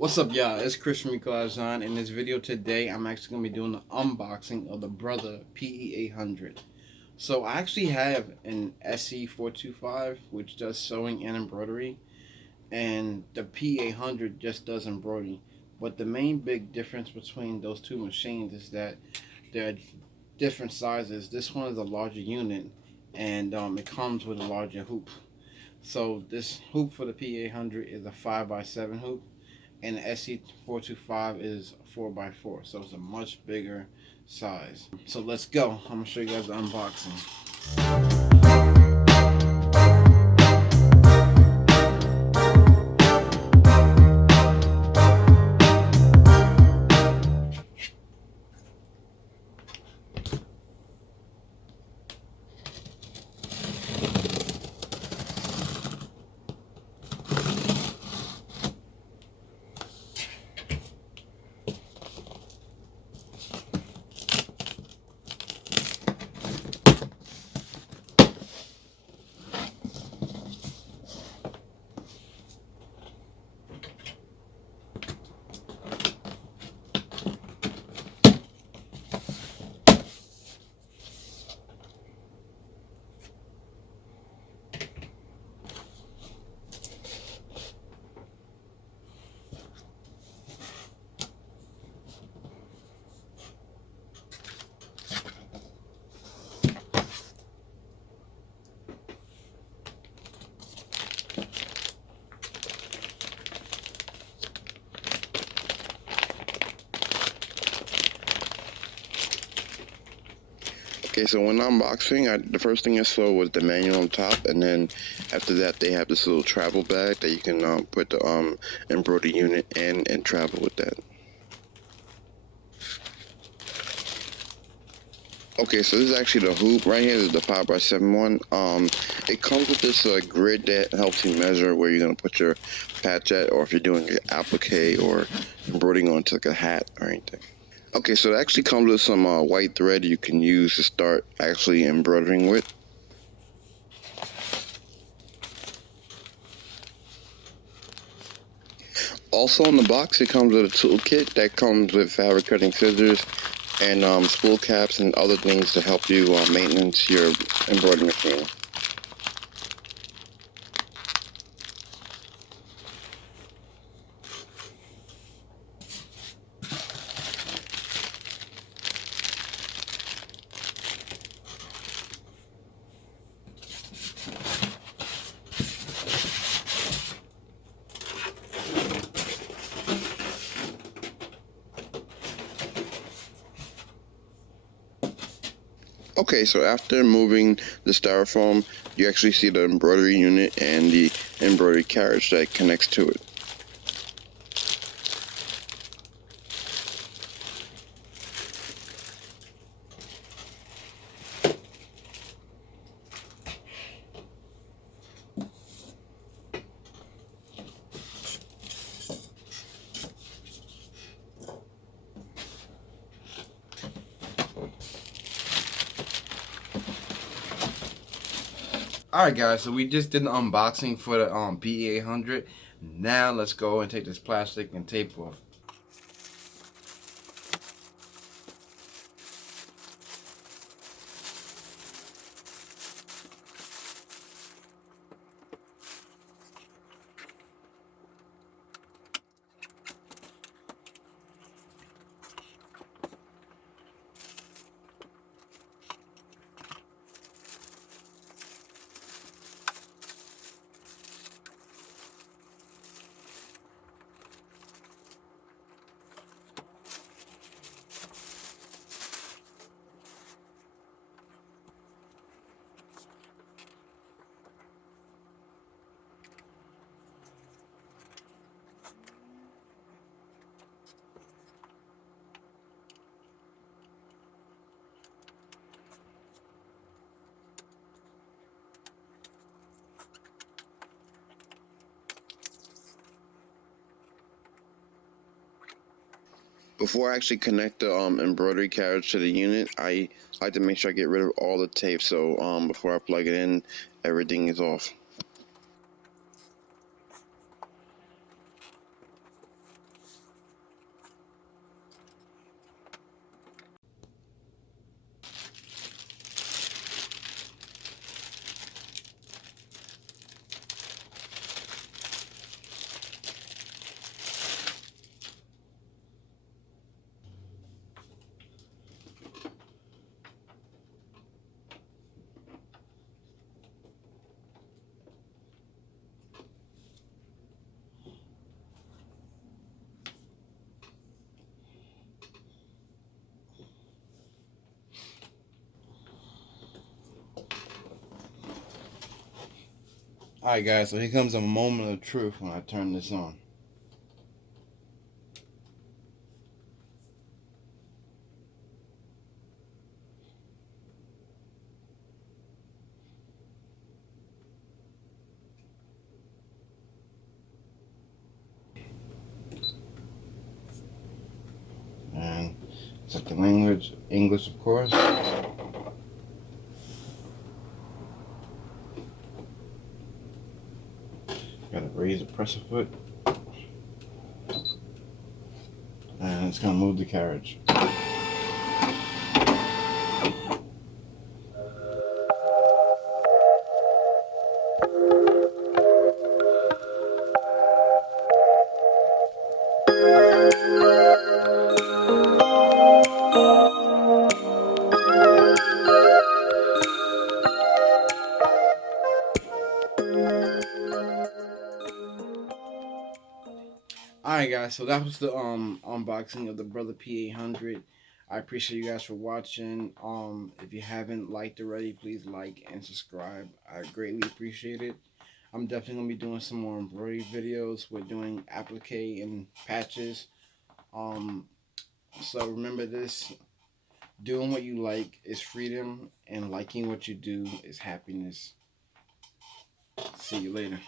What's up, y'all? It's Chris from Equalize Designz. In this video today, I'm actually going to be doing the unboxing of the Brother PE800. So I actually have an SE425, which does sewing and embroidery, and the PE800 just does embroidery. But the main big difference between those two machines is that they're different sizes. This one is a larger unit, and it comes with a larger hoop. So this hoop for the PE800 is a 5x7 hoop, and the SE425 is 4x4, so it's a much bigger size. So let's go. I'm gonna show you guys the unboxing. Okay, so when unboxing, the first thing I saw was the manual on top, and then after that they have this little travel bag that you can put the embroidery unit in and travel with that. Okay, so this is actually the hoop right here. This is the 5x7 one. It comes with this grid that helps you measure where you're gonna put your patch at, or if you're doing an applique or embroidering onto like a hat or anything. Okay, so it actually comes with some white thread you can use to start actually embroidering with. Also in the box, it comes with a toolkit that comes with fabric cutting scissors and spool caps and other things to help you maintenance your embroidery machine. Okay, so after removing the styrofoam, you actually see the embroidery unit and the embroidery carriage that connects to it. Alright guys, so we just did an unboxing for the PE800. Now let's go and take this plastic and tape off. Before I actually connect the embroidery carriage to the unit, I like to make sure I get rid of all the tape, so before I plug it in, everything is off. Alright guys, so here comes a moment of truth when I turn this on. And it's the language, English of course. Gotta raise the presser foot. And it's gonna move the carriage. Alright guys, so that was the unboxing of the Brother P800. I appreciate you guys for watching. If you haven't liked already, please like and subscribe. I greatly appreciate it. I'm definitely gonna be doing some more embroidery videos. We're doing applique and patches. So remember this: doing what you like is freedom, and liking what you do is happiness. See you later.